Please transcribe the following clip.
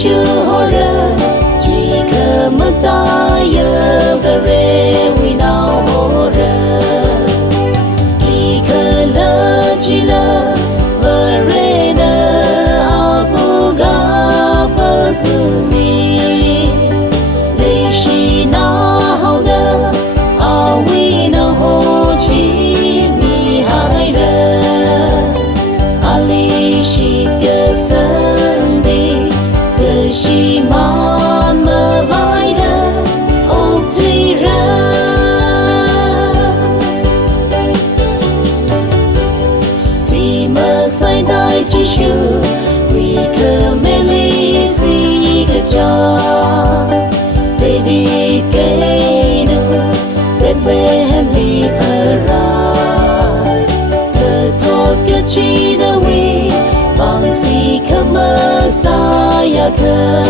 Giêsu hora truy cơ mất ta yêu về re we now hora khi cơ lỡ chỉ lỡ về re nơ abu ga bơ cứ mi lấy chi na hậu đơ a we no ho chi mi hai re ali chi cơ sơn đi cơ chi ma mơ vai đơ ô tuy ra si mơ sai dai chi shu we cơ mê li si cơ cha David Gainu Bethlehem li para cơ thốt cơ chi đơ vi vang si cơ mơ sa ya cơ